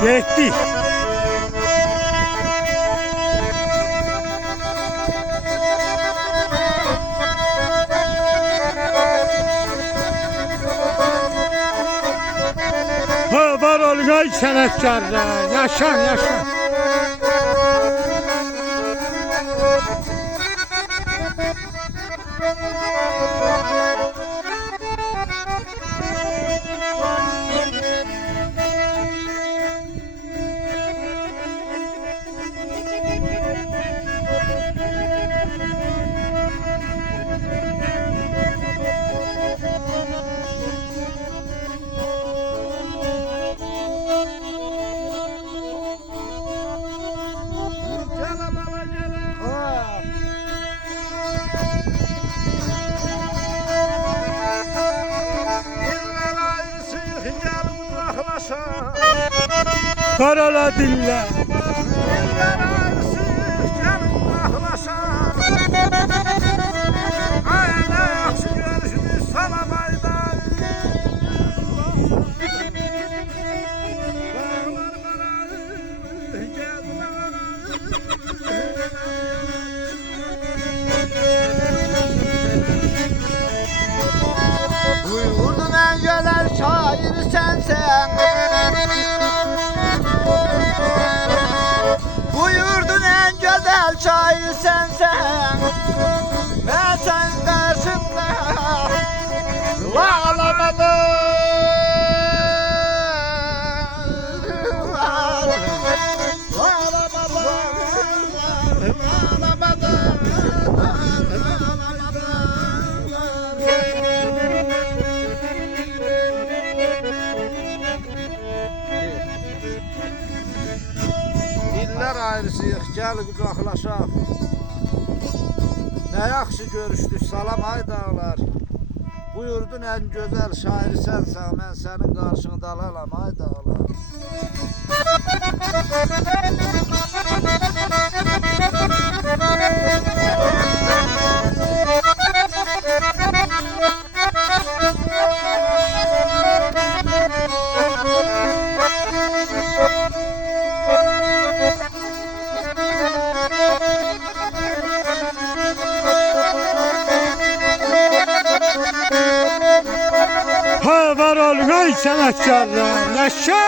Getdik. Ha, var olacak sənətkarlar. Yaşa, yaşa. Karala dille. Buyurdun en güzel şair sensen. Buyurdun en güzel şair sensen. Ben sen karşında ağlamadım. Dillər ayrısıyıq, gəl qucaqlaşaq. Nə yaxşı görüşdük, salam ay dağlar. Buyurdun en gözəl şair sənsən, mən sənin qarşında alaram ay dağlar. Ha, var olacak sənətkarlar. Yaşa.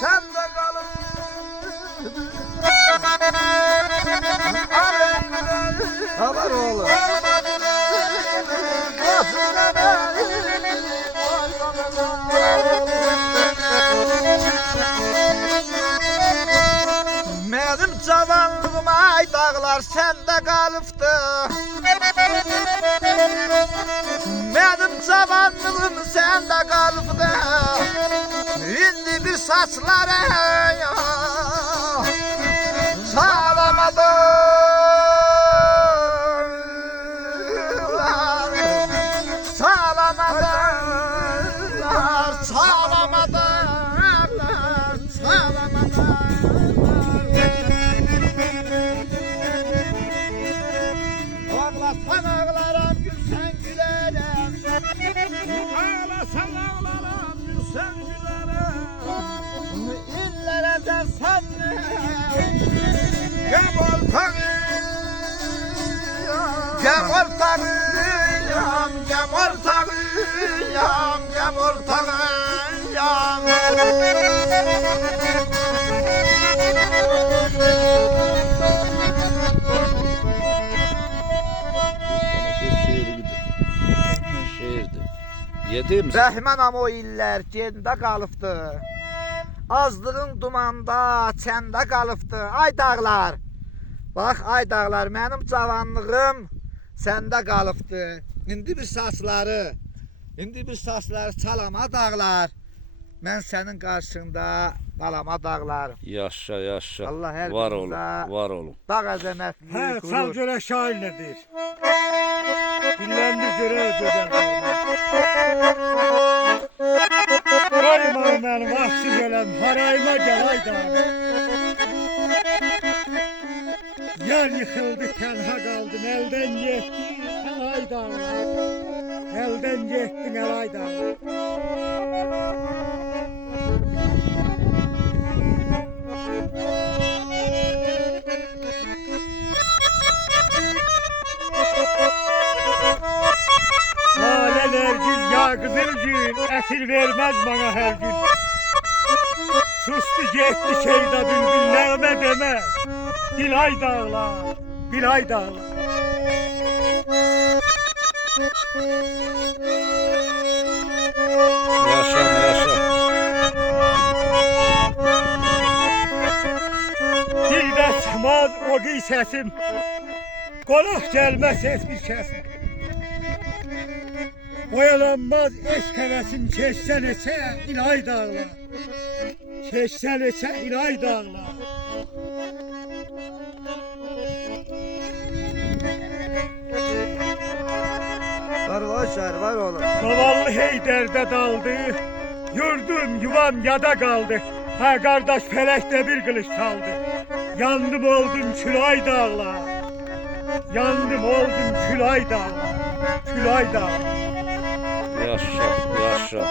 Sen de kalıp ha var oğlum. Benim cavanlığım ay dağlar sende kalıptı. Benim cavanlığım sende kalıptı. İndi bir saçlara sağlamadım. Sağlamadılar, sağlamadılar, sağlamadılar. Ağlasan ağlarım, gülsen gülerim. Ağlasan ağlarım, gülsen gülerim. İllere de sen gem ortağıyam, gem ortağıyam, gem ortağıyam, gem ortağıyam. Yedim. Rəhmənam o illər gendə qalıbdı. Azlığın dumanda çəndə qalıbdı. Ay dağlar. Bax ay dağlar, mənim cavanlığım səndə qalıbdı. İndi bir saçları çalama dağlar. Mən sənin qarşında qalama dağlarım. Yaşa, yaşa. Allah hər Var olun, birinizə var olun. dağ əzəmətliyi Hə, qurur. sal görə şair nə deyir? Dinləndir görə gözəl qardaş. Qoyma mənim axsız öləm, harayıma gəl ay dağ. Yer yıxıldı, tənha qaldın, əldən getdin, ay dağlar. Əldən getdin, ay dağlar. Lale nergiz ya kızıl gül, ətir vermez bana her gün. Sustu getdi şeyda bülbül, nəğmə demez. Dilay dağlar, dilay dağlar. Yaşa, yaşa. Dildə çıxmaz o qıy səsim, qonaq gəlməz heç bir kəsim. Oyalanmaz eşq həvəsim, keçsə neçə ilay dağlar. Keçsə neçə ilay dağlar. Var ol şair, var oğlum. Zavallı Heydərdə daldı, yurdum yuvam yada qaldı. Ha qardaş fələkdə bir qılış çaldı. Yandım oldum külay dağlar. Yandım oldum külay dağlar. Külay dağlar. Yaşa, yaşa.